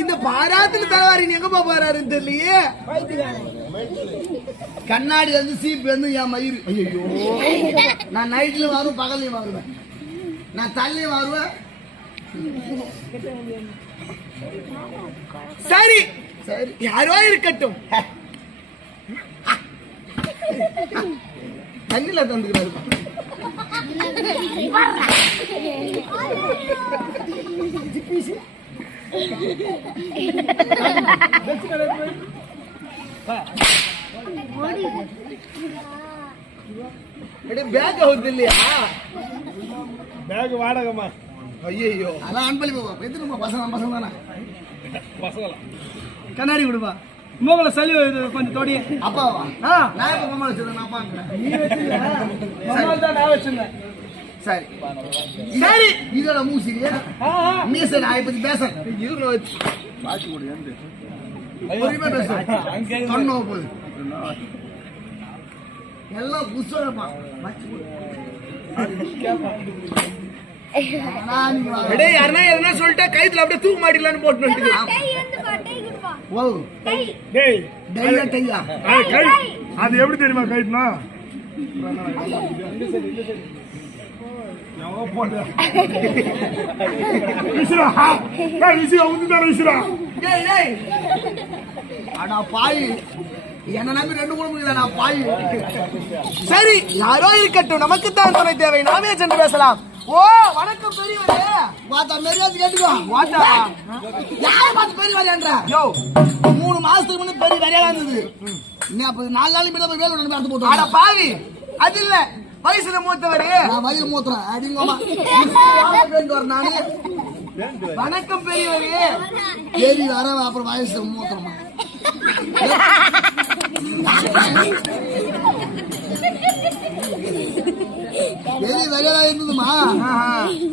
இந்த பாராத்துல தலைவாரி எங்க போறாருன்னு தெரியலையே. கண்ணாடி வந்து சீப் வந்து என் மயிறு. ஐயோ, நான் நைட்லயும் வருவேன், பகல்லையும் வருவேன், நான் தள்ளியும் வருவேன். சரி சரி, யாரோ இருக்கட்டும். தண்ணில தந்துக்கிறாரு. பேக் ஆகுது இல்லையா? பேக் வாடகைமா. ஐயோ, அதான் அன்பளிப்பா. எதுக்குமா பசங்க பசங்க தானே பசங்களா? கண்ணாடி கொடுப்பா. மூகல சளி கொஞ்சம் தொடி. அப்பாவா? நான் இப்ப பொம்மை வச்சிருந்தேன். அப்பா நீ வச்சிருந்த நான் வச்சிருந்தேன். சரி சரி, இதோட மூசிரியா மீச நான் பத்தி பேசுறேன். இவங்க வச்சு பாச்சு கூட பொறுமையா பேசுறேன். கண்ணோ போகுது எல்லாம் புதுசா யாருன்னா சொல்லிட்டா கைத்துல அப்படியே தூக்க மாட்டீங்களான்னு போட்டு. அது எப்படி தெரியுமா கைட்னா? என்ன நம்பி 2 கூட முடியல. நான் பாய். சரி, யாரோ இருக்கட்டும், நமக்கு தான் துணை தேவை. நாமே சென்று பேசலாம். ஓ, வணக்கம் பெரியவரே. வாத்தா மரியாதை கேட்டுக்கோ. வாத்தா யாரை பார்த்து பெரியவரேன்ற? யோ, 3 மாசத்துக்கு முன்ன பெரிய வரையா இருந்தது. நீ அப்ப 4 நாள் முன்ன போய் வேலை நடந்து போட்டு. அட பாவி, அது இல்ல வயசுல மூத்தவரே. நான் வயசு மூத்தறேன் அடிங்கோமா. நானு வணக்கம் பெரியவரே. ஏறி வர அப்புறம் வயசு மூத்தறமா. பெரிய வேலையா இருந்ததுமா.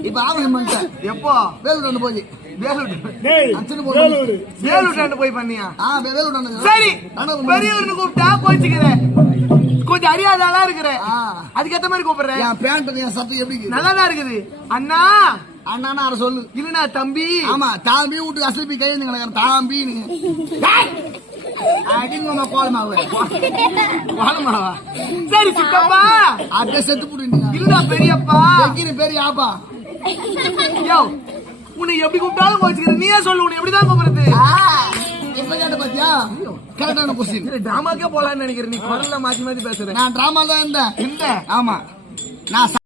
இப்ப ஆபரேஷன் பண்ணிட்டேன். எப்போ? வேலூர் போய் வேலூர் போய் பண்ணியா? வேலூர். சரி, பெரியவர்னு கூப்பிட்டா போச்சுக்கிறேன். கொஞ்சம் அறியாதாளா இருக்கிறேன், அதுக்கேத்த மாதிரி கூப்பிடுறேன். என் பேண்ட் என் சட்டை எப்படி நல்லாதான் இருக்குது. அண்ணா அண்ணா அதை சொல்லு. இல்லண்ணா தம்பி. ஆமா, தாம்பி வீட்டுக்கு அசல்பி கையெழுந்து கிடக்குற தாம்பி. அடிங்கம்மா கோலமாவு கோலமாவா? சரி சித்தப்பா, அப்படியே செத்து போடுவீங்க. இல்ல பெரியப்பா. பெரிய ஆப்பா. யோ, உன்னை எப்படி கூப்பிட்டாலும் போச்சுக்கிற. நீயே சொல்லு, உன்னை எப்படிதான் கூப்பிடுறது? எப்ப கேட்ட பாத்தியா? கரெக்டான கொஸ்டின். டிராமாக்கே போலான்னு நினைக்கிறேன். நீ குரல்ல மாத்தி மாத்தி பேசுற. நான் டிராமா தான் இருந்தேன். ஆமா, நான்